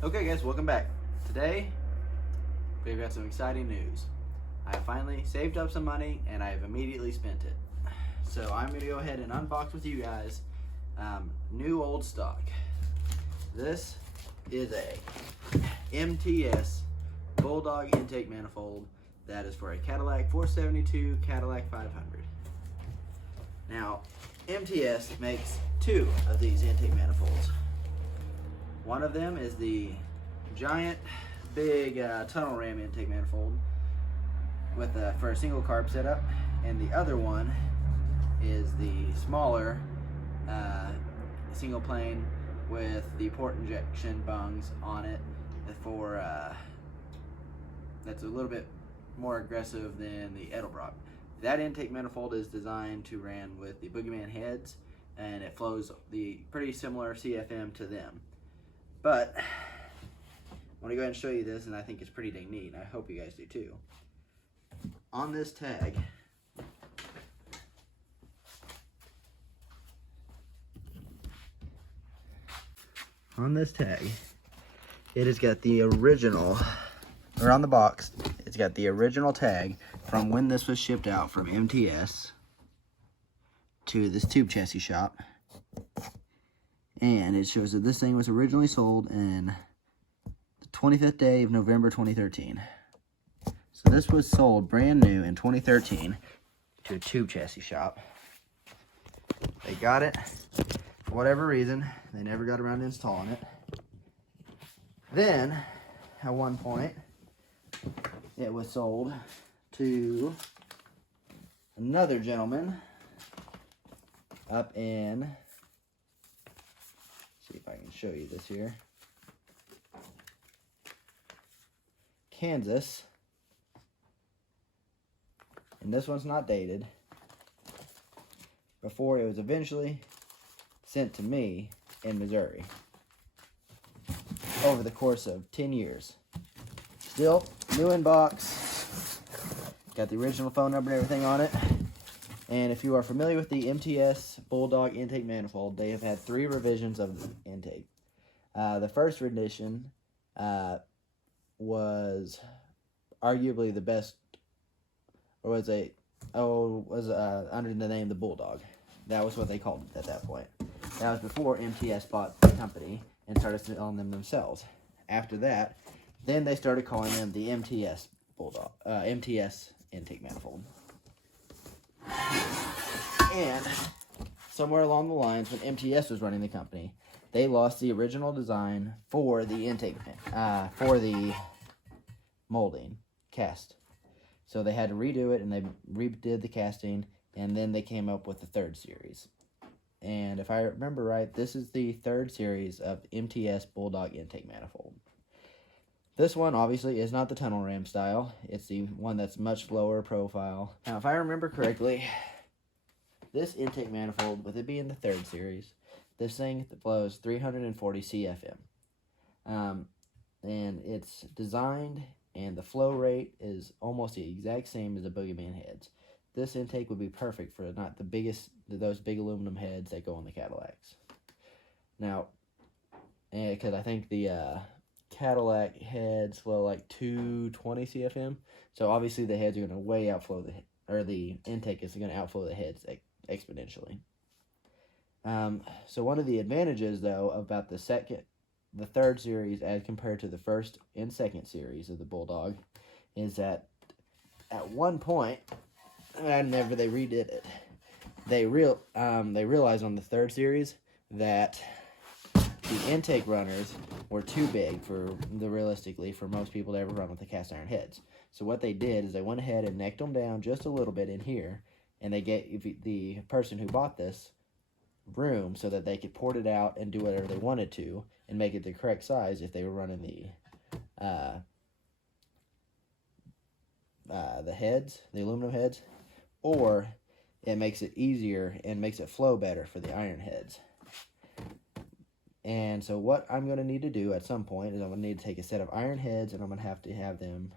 Okay guys, welcome back. Today, we've got some exciting news. I have finally saved up some money and I have immediately spent it. So I'm going to go ahead and unbox with you guys new old stock. This is a MTS Bulldog intake manifold that is for a Cadillac 472 Cadillac 500. Now, MTS makes two of these intake manifolds. One of them is the giant, big tunnel ram intake manifold with for a single carb setup, and the other one is the smaller single plane with the port injection bungs on it for that's a little bit more aggressive than the Edelbrock. That intake manifold is designed to run with the Boogeyman heads, and it flows the pretty similar CFM to them. But I want to go ahead and show you this, and I think it's pretty dang neat, and I hope you guys do too. On this tag, it has got the original, or on the box, it's got the original tag from when this was shipped out from MTS to this tube chassis shop. And it shows that this thing was originally sold in the 25th day of November 2013. So this was sold brand new in 2013 to a tube chassis shop. They got it, for whatever reason, they never got around to installing it. Then, at one point, it was sold to another gentleman up in, see if I can show you this here, Kansas, and this one's not dated, before it was eventually sent to me in Missouri over the course of 10 years. Still new in box, got the original phone number and everything on it. And if you are familiar with the MTS Bulldog intake manifold, they have had 3 revisions of the intake. The first rendition was arguably the best, or was under the name the Bulldog. That was what they called it at that point. That was before MTS bought the company and started selling them themselves. After that, then they started calling them the MTS Bulldog, MTS intake manifold. And somewhere along the lines, when MTS was running the company, they lost the original design for the intake, for the molding cast. So they had to redo it, and they redid the casting, and then they came up with the 3rd series. And if I remember right, this is the 3rd series of MTS Bulldog intake manifold. This one, obviously, is not the tunnel ram style. It's the one that's much lower profile. Now, if I remember correctly, this intake manifold, with it being the 3rd series, this thing flows 340 CFM. And it's designed, and the flow rate is almost the exact same as the Boogeyman heads. This intake would be perfect for not the biggest, those big aluminum heads that go on the Cadillacs. Now, because I think the Cadillac heads flow like 220 CFM, so obviously the heads are going to way outflow the intake is going to outflow the heads exponentially. So one of the advantages, though, about the 3rd series as compared to the 1st and 2nd series of the Bulldog is that at one point, whenever they redid it, they realized on the 3rd series that the intake runners were too big realistically for most people to ever run with the cast iron heads. So what they did is they went ahead and necked them down just a little bit in here, and they gave the person who bought this room so that they could port it out and do whatever they wanted to and make it the correct size if they were running the heads, the aluminum heads, or it makes it easier and makes it flow better for the iron heads. And so what I'm going to need to do at some point is I'm going to need to take a set of iron heads, and I'm going to have them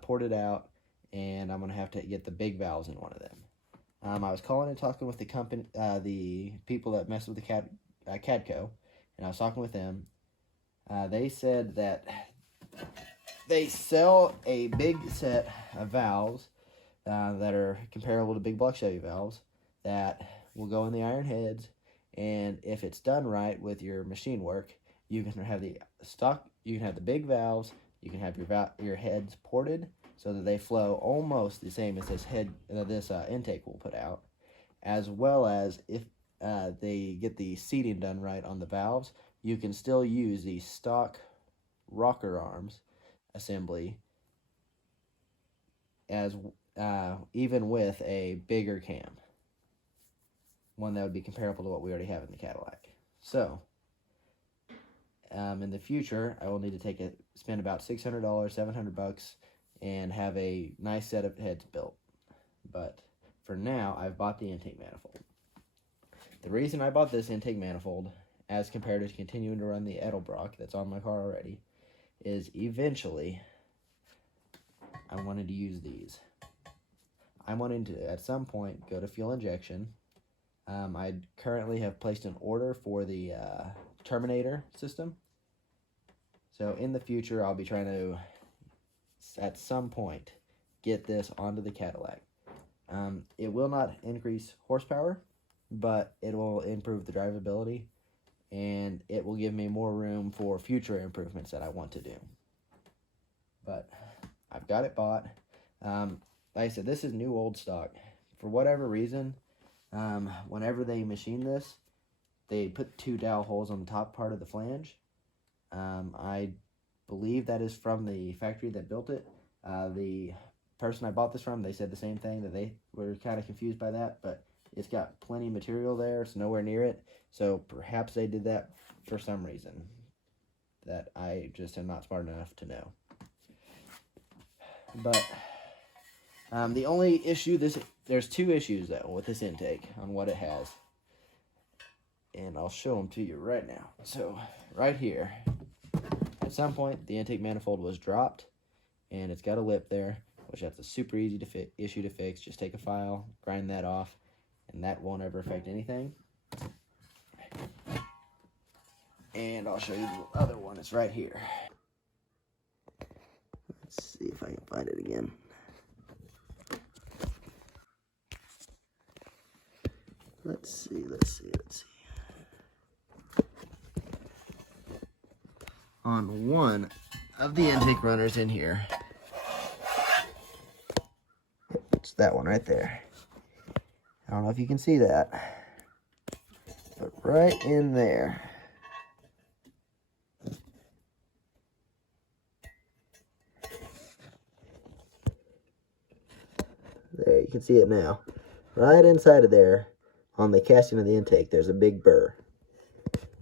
ported out, and I'm going to have to get the big valves in one of them. I was calling and talking with the company, the people that mess with the Cadco, and I was talking with them, They said that they sell a big set of valves that are comparable to big block Chevy valves that will go in the iron heads, and if it's done right with your machine work, you can have the stock. You can have the big valves. You can have your heads ported so that they flow almost the same as this intake will put out, as well as if they get the seating done right on the valves, you can still use the stock rocker arms assembly as even with a bigger cam, one that would be comparable to what we already have in the Cadillac. So in the future, I will need to spend about $600, $700, and have a nice set of heads built. But for now, I've bought the intake manifold. The reason I bought this intake manifold, as compared to continuing to run the Edelbrock that's on my car already, is eventually I wanted to use these. I'm wanting to, at some point, go to fuel injection. I currently have placed an order for the Terminator system. So in the future, I'll be trying to, at some point, get this onto the Cadillac. It will not increase horsepower, but it will improve the drivability, and it will give me more room for future improvements that I want to do. But I've got it bought. Like I said, this is new old stock. For whatever reason, whenever they machine this, they put 2 dowel holes on the top part of the flange. I believe that is from the factory that built it. The person I bought this from, they said the same thing, that they were kind of confused by that, but it's got plenty of material there. It's nowhere near it. So perhaps they did that for some reason that I just am not smart enough to know. But the only issue, there's 2 issues though with this intake on what it has, and I'll show them to you right now. So right here, at some point the intake manifold was dropped, and it's got a lip there, which that's a super easy issue to fix. Just take a file, grind that off, and that won't ever affect anything. And I'll show you the other one. It's right here. Let's see if I can find it again. Let's see. On one of the intake runners in here, it's that one right there. I don't know if you can see that, but right in there, there, you can see it now. Right inside of there, on the casting of the intake, there's a big burr.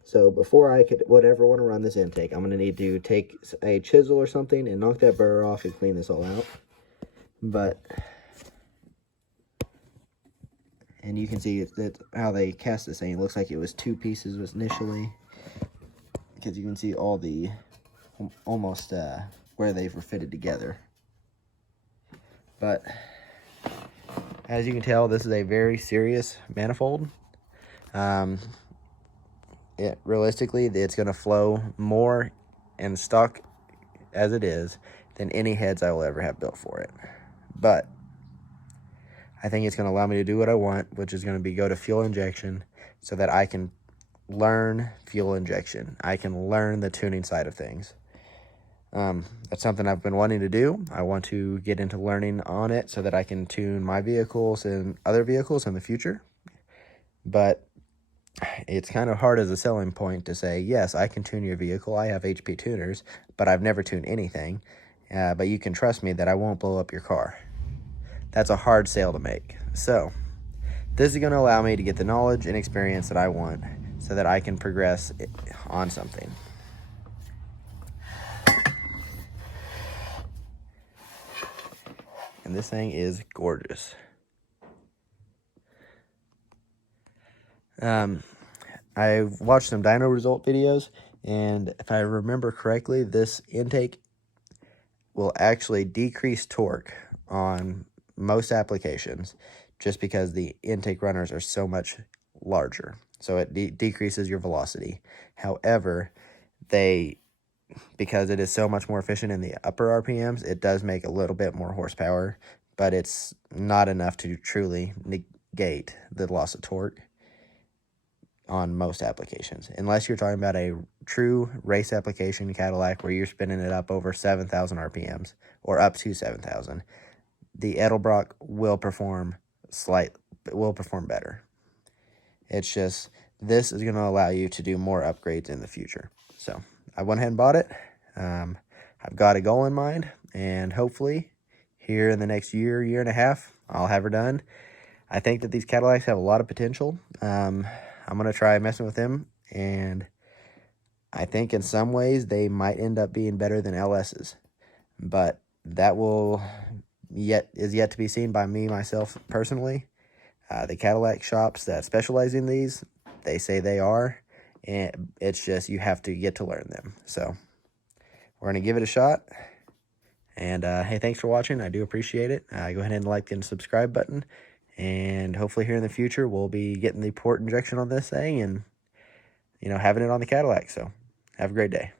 So before I would ever want to run this intake, I'm going to need to take a chisel or something and knock that burr off and clean this all out. And you can see that how they cast this thing. It looks like it was 2 pieces initially, because you can see all the almost where they were fitted together. But as you can tell, this is a very serious manifold. Realistically, it's going to flow more in stock as it is than any heads I will ever have built for it. But I think it's going to allow me to do what I want, which is going to be go to fuel injection, so that I can learn fuel injection. I can learn the tuning side of things. That's something I've been wanting to do. I want to get into learning on it so that I can tune my vehicles and other vehicles in the future. But it's kind of hard as a selling point to say, yes, I can tune your vehicle. I have HP tuners, but I've never tuned anything. But you can trust me that I won't blow up your car. That's a hard sale to make. So this is going to allow me to get the knowledge and experience that I want so that I can progress on something. And this thing is gorgeous. I watched some dyno result videos, and if I remember correctly, this intake will actually decrease torque on most applications just because the intake runners are so much larger. So it decreases your velocity. However, they because it is so much more efficient in the upper RPMs, it does make a little bit more horsepower, but it's not enough to truly negate the loss of torque on most applications, unless you're talking about a true race application Cadillac where you're spinning it up over 7,000 RPMs or up to 7,000. The Edelbrock will perform better. It's just, this is going to allow you to do more upgrades in the future. So I went ahead and bought it. I've got a goal in mind, and hopefully here in the next year and a half, I'll have her done. I think that these Cadillacs have a lot of potential. I'm going to try messing with them, and I think in some ways they might end up being better than LS's, but that is yet to be seen by me myself personally. The Cadillac shops that specialize in these, they say they are, and it's just you have to get to learn them. So we're going to give it a shot. And hey, thanks for watching. I do appreciate it. Go ahead and like and subscribe button. And hopefully here in the future, we'll be getting the port injection on this thing and, having it on the Cadillac. So have a great day.